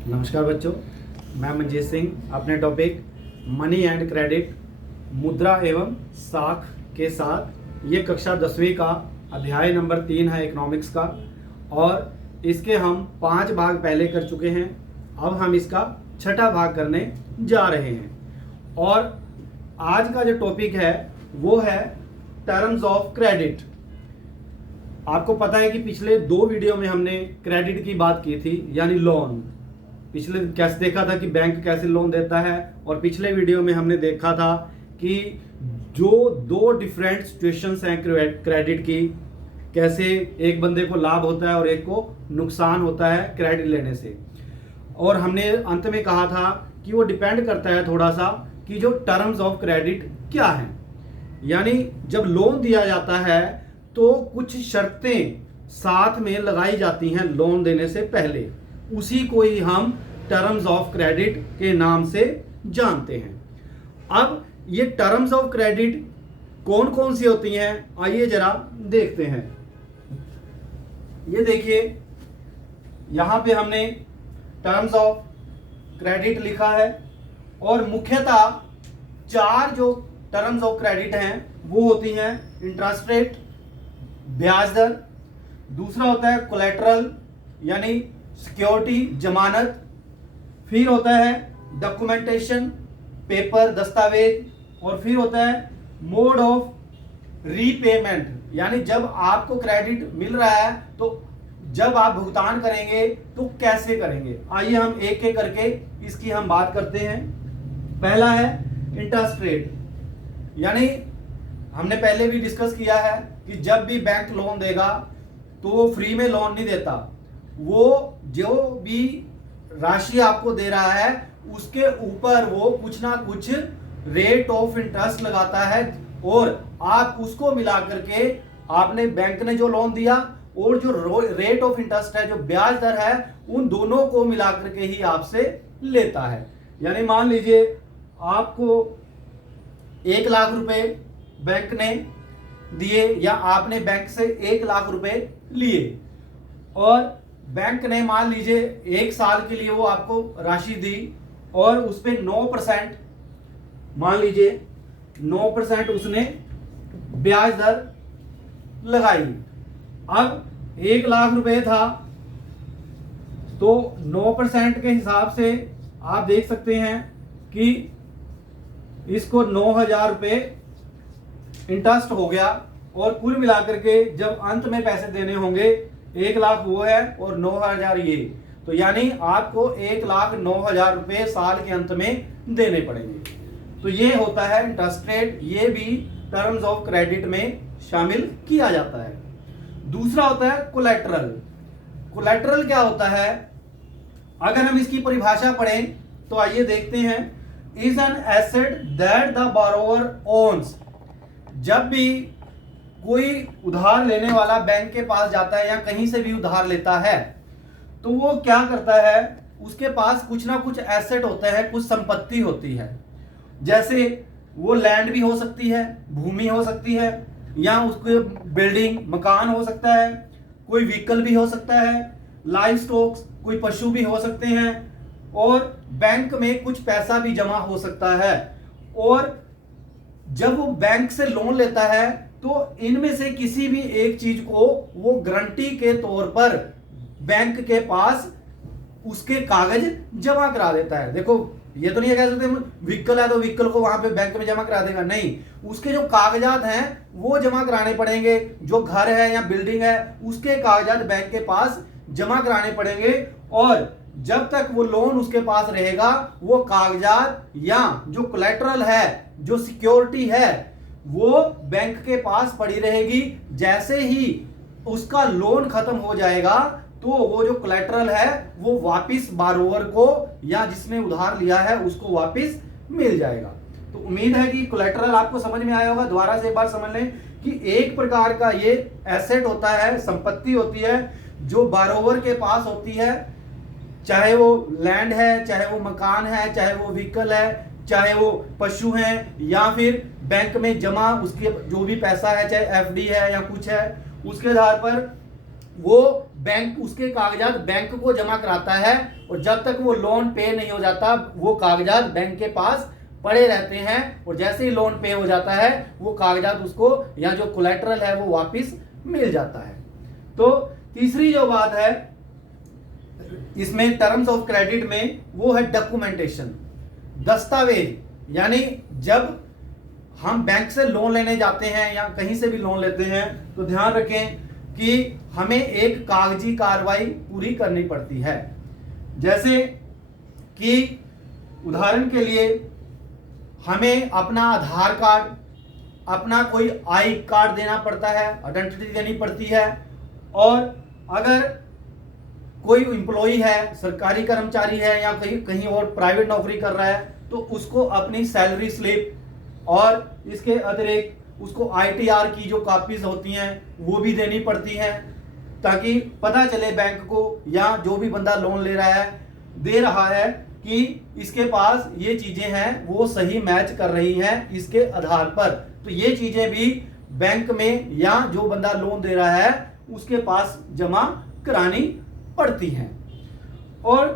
नमस्कार बच्चों, मैं मंजीत सिंह अपने टॉपिक मनी एंड क्रेडिट मुद्रा एवं साख के साथ ये कक्षा 10वीं का अध्याय नंबर 3 है इकोनॉमिक्स का। और इसके हम 5 भाग पहले कर चुके हैं। अब हम इसका छठा भाग करने जा रहे हैं। और आज का जो टॉपिक है वो है टर्म्स ऑफ क्रेडिट। आपको पता है कि पिछले 2 वीडियो में हमने क्रेडिट की बात की थी, यानी लोन। पिछले कैसे देखा था कि बैंक कैसे लोन देता है, और पिछले वीडियो में हमने देखा था कि जो 2 डिफरेंट सिचुएशंस हैं क्रेडिट की, कैसे एक बंदे को लाभ होता है और एक को नुकसान होता है क्रेडिट लेने से। और हमने अंत में कहा था कि वो डिपेंड करता है थोड़ा सा कि जो टर्म्स ऑफ क्रेडिट क्या है, यानी जब लोन दिया जाता है तो कुछ शर्तें साथ में लगाई जाती हैं लोन देने से पहले, उसी को ही हम टर्म्स ऑफ क्रेडिट के नाम से जानते हैं। अब ये टर्म्स ऑफ क्रेडिट कौन कौन सी होती हैं, आइए जरा देखते हैं। ये देखिए, यहां पे हमने टर्म्स ऑफ क्रेडिट लिखा है, और मुख्यतः 4 जो टर्म्स ऑफ क्रेडिट हैं वो होती हैं इंटरेस्ट रेट, ब्याज दर, दूसरा होता है कोलेटरल यानी सिक्योरिटी जमानत, फिर होता है डॉक्यूमेंटेशन पेपर दस्तावेज, और फिर होता है मोड ऑफ रीपेमेंट, यानी जब आपको क्रेडिट मिल रहा है तो जब आप भुगतान करेंगे तो कैसे करेंगे। आइए हम एक एक करके इसकी हम बात करते हैं। पहला है इंटरेस्ट रेट, यानी हमने पहले भी डिस्कस किया है कि जब भी बैंक लोन देगा तो वो फ्री में लोन नहीं देता, वो जो भी राशि आपको दे रहा है उसके ऊपर वो कुछ ना कुछ रेट ऑफ इंटरेस्ट लगाता है, और आप उसको मिला करके आपने बैंक ने जो लोन दिया और जो रेट ऑफ इंटरेस्ट है, जो ब्याज दर है, उन दोनों को मिला करके ही आपसे लेता है। यानी मान लीजिए आपको 1 लाख रुपए बैंक ने दिए, या आपने बैंक से 1 लाख रुपए लिए, और बैंक ने मान लीजिए 1 साल के लिए वो आपको राशि दी, और उस पे 9%, मान लीजिए 9% उसने ब्याज दर लगाई। अब 1 लाख रुपए था तो 9% के हिसाब से आप देख सकते हैं कि इसको 9,000 रुपए इंटरेस्ट हो गया, और कुल मिलाकर के जब अंत में पैसे देने होंगे 1 लाख वो है और 9,000 ये, तो यानी आपको 1,09,000 रुपए साल के अंत में देने पड़ेंगे। तो ये होता है इंटरेस्ट रेट, ये भी टर्म्स ऑफ क्रेडिट में शामिल किया जाता है। दूसरा होता है कोलेटरल। कोलेटरल क्या होता है, अगर हम इसकी परिभाषा पढ़ें तो आइए देखते हैं। Is an asset that the borrower owns. जब भी कोई उधार लेने वाला बैंक के पास जाता है या कहीं से भी उधार लेता है तो वो क्या करता है, उसके पास कुछ ना कुछ एसेट होता है, कुछ संपत्ति होती है। जैसे वो लैंड भी हो सकती है, भूमि हो सकती है, या उसके बिल्डिंग मकान हो सकता है, कोई व्हीकल भी हो सकता है, लाइव स्टॉक्स कोई पशु भी हो सकते हैं, और बैंक में कुछ पैसा भी जमा हो सकता है। और जब वो बैंक से लोन लेता है तो इनमें से किसी भी एक चीज को वो गारंटी के तौर पर बैंक के पास उसके कागज जमा करा देता है। देखो, ये तो नहीं कह सकते व्हीकल है तो व्हीकल को वहां पे बैंक में जमा करा देगा, नहीं, उसके जो कागजात हैं वो जमा कराने पड़ेंगे। जो घर है या बिल्डिंग है उसके कागजात बैंक के पास जमा कराने पड़ेंगे, और जब तक वो लोन उसके पास रहेगा वो कागजात या जो कोलेटरल है, जो सिक्योरिटी है, वो बैंक के पास पड़ी रहेगी। जैसे ही उसका लोन खत्म हो जाएगा तो वो जो कोलेटरल है वो वापस बारोवर को या जिसने उधार लिया है उसको वापस मिल जाएगा। तो उम्मीद है कि कोलेटरल आपको समझ में आया होगा। दोबारा से एक बार समझ लें कि एक प्रकार का ये एसेट होता है, संपत्ति होती है जो बारोवर के पास होती है, चाहे वो लैंड है, चाहे वो मकान है, चाहे वो व्हीकल है, चाहे वो पशु हैं, या फिर बैंक में जमा उसके जो भी पैसा है, चाहे एफडी है या कुछ है, उसके आधार पर वो बैंक उसके कागजात बैंक को जमा कराता है, और जब तक वो लोन पे नहीं हो जाता वो कागजात बैंक के पास पड़े रहते हैं, और जैसे ही लोन पे हो जाता है वो कागजात उसको या जो कोलेटरल है वो वापस मिल जाता है। तो तीसरी जो बात है इसमें टर्म्स ऑफ क्रेडिट में वो है डॉक्यूमेंटेशन, दस्तावेज। यानी जब हम बैंक से लोन लेने जाते हैं या कहीं से भी लोन लेते हैं तो ध्यान रखें कि हमें एक कागजी कार्रवाई पूरी करनी पड़ती है। जैसे कि उदाहरण के लिए हमें अपना आधार कार्ड, अपना कोई आई कार्ड देना पड़ता है, आइडेंटिटी देनी पड़ती है, और अगर कोई एम्प्लॉय है, सरकारी कर्मचारी है या कहीं और प्राइवेट नौकरी कर रहा है तो उसको अपनी सैलरी स्लिप और इसके अतिरिक्त उसको आईटीआर की जो कॉपीज होती हैं वो भी देनी पड़ती हैं, ताकि पता चले बैंक को या जो भी बंदा लोन ले रहा है दे रहा है कि इसके पास ये चीजें हैं वो सही मैच कर रही हैं इसके आधार पर। तो ये चीजें भी बैंक में या जो बंदा लोन दे रहा है उसके पास जमा करानी पड़ती हैं। और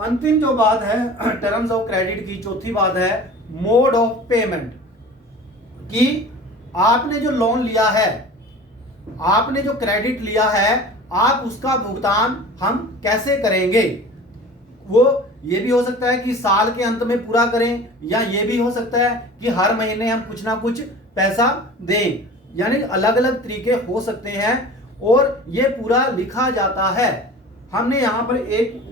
अंतिम जो बात है टर्म्स ऑफ क्रेडिट की, चौथी बात है मोड ऑफ पेमेंट, कि आपने जो लोन लिया है, आपने जो क्रेडिट लिया है, आप उसका भुगतान हम कैसे करेंगे। वो ये भी हो सकता है कि साल के अंत में पूरा करें, या ये भी हो सकता है कि हर महीने हम कुछ ना कुछ पैसा दें, यानी अलग अलग तरीके हो सकते हैं और ये पूरा लिखा जाता है। हमने यहाँ पर एक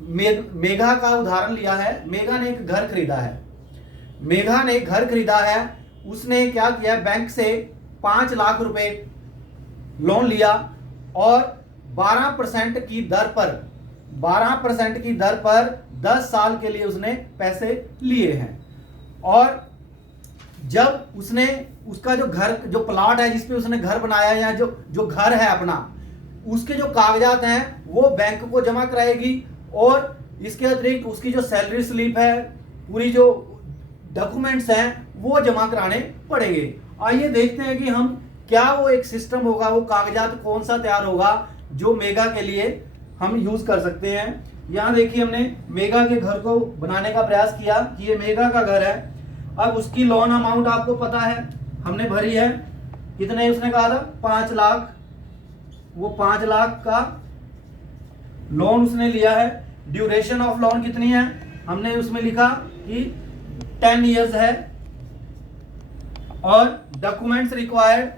मेघा का उदाहरण लिया है। मेघा ने एक घर खरीदा है, मेघा ने घर खरीदा है, उसने क्या किया, बैंक से 5 लाख रुपए लोन लिया और 12% की दर पर 10 साल के लिए उसने पैसे लिए हैं। और जब उसने उसका जो घर, जो प्लॉट है जिसपे उसने घर बनाया या जो घर है अपना, उसके जो कागजात हैं वो बैंक को जमा कराएगी, और इसके अतिरिक्त उसकी जो सैलरी स्लिप है, पूरी जो डॉक्यूमेंट्स हैं वो जमा कराने पड़ेंगे। आइए देखते हैं कि हम क्या वो एक सिस्टम होगा, वो कागजात कौन सा तैयार होगा जो मेगा के लिए हम यूज कर सकते हैं। यहाँ देखिए हमने मेगा के घर को बनाने का प्रयास किया कि ये मेगा का घर है। अब उसकी लोन अमाउंट आपको पता है, हमने भरी है, कितने उसने कहा था 5 लाख, वो 5 लाख का लोन उसने लिया है। ड्यूरेशन ऑफ लोन कितनी है, हमने उसमें लिखा कि 10 इयर्स है, और डॉक्यूमेंट्स रिक्वायर्ड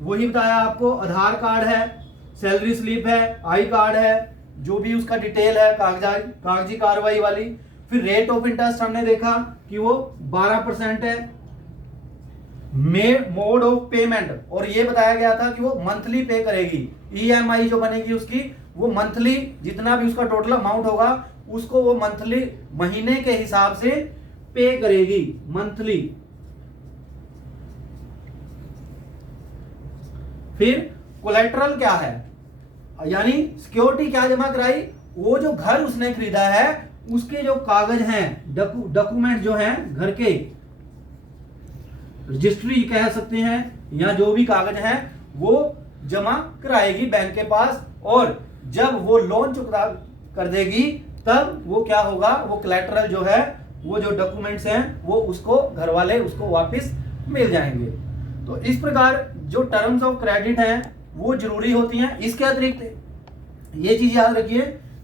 वही बताया आपको, आधार कार्ड है, सैलरी स्लिप है, आई कार्ड है, जो भी उसका डिटेल है कागजी कार्रवाई वाली। फिर रेट ऑफ इंटरेस्ट हमने देखा कि वो 12% है। मोड ऑफ पेमेंट, और ये बताया गया था कि वो मंथली पे करेगी, ईएमआई जो बनेगी उसकी वो मंथली, जितना भी उसका टोटल अमाउंट होगा उसको वो मंथली महीने के हिसाब से पे करेगी, मंथली। फिर कोलेटरल क्या है, यानी सिक्योरिटी क्या जमा कराई, वो जो घर उसने खरीदा है उसके जो कागज हैं, डॉक्यूमेंट जो हैं घर के, रजिस्ट्री कह सकते हैं या जो भी कागज हैं वो जमा कराएगी बैंक के पास। और जब वो लोन चुकता कर देगी तब वो क्या होगा, वो कोलेटरल जो है, वो जो डॉक्यूमेंट्स हैं वो उसको घर वाले उसको वापस मिल जाएंगे। तो इस प्रकार जो टर्म्स ऑफ क्रेडिट हैं वो जरूरी होती हैं। इसके अतिरिक्त ये चीज याद रखिए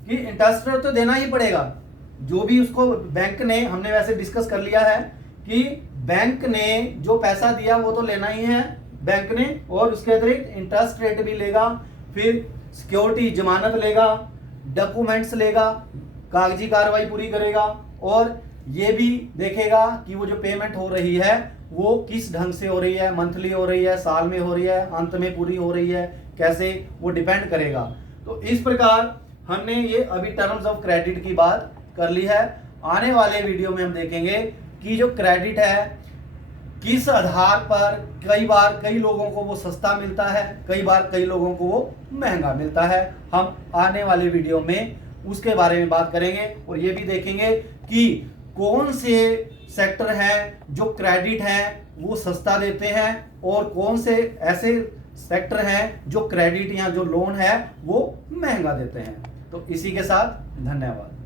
कि इंटरेस्ट तो देना ही पड़ेगा, जो भी उसको बैंक ने, हमने वैसे डिस्कस कर लिया है कि बैंक ने जो पैसा दिया वो तो लेना ही है बैंक ने, और उसके अतिरिक्त इंटरेस्ट रेट भी लेगा, फिर सिक्योरिटी जमानत लेगा, डॉक्यूमेंट्स लेगा, कागजी कार्रवाई पूरी करेगा, और ये भी देखेगा कि वो जो पेमेंट हो रही है वो किस ढंग से हो रही है, मंथली हो रही है, साल में हो रही है, अंत में पूरी हो रही है, कैसे, वो डिपेंड करेगा। तो इस प्रकार हमने ये अभी टर्म्स ऑफ क्रेडिट की बात कर ली है। आने वाले वीडियो में हम देखेंगे कि जो क्रेडिट है किस आधार पर कई बार कई लोगों को वो सस्ता मिलता है, कई बार कई लोगों को वो महंगा मिलता है। हम आने वाले वीडियो में उसके बारे में बात करेंगे और ये भी देखेंगे कि कौन से सेक्टर हैं जो क्रेडिट हैं वो सस्ता देते हैं और कौन से ऐसे सेक्टर हैं जो क्रेडिट या जो लोन है वो महंगा देते हैं। तो इसी के साथ धन्यवाद।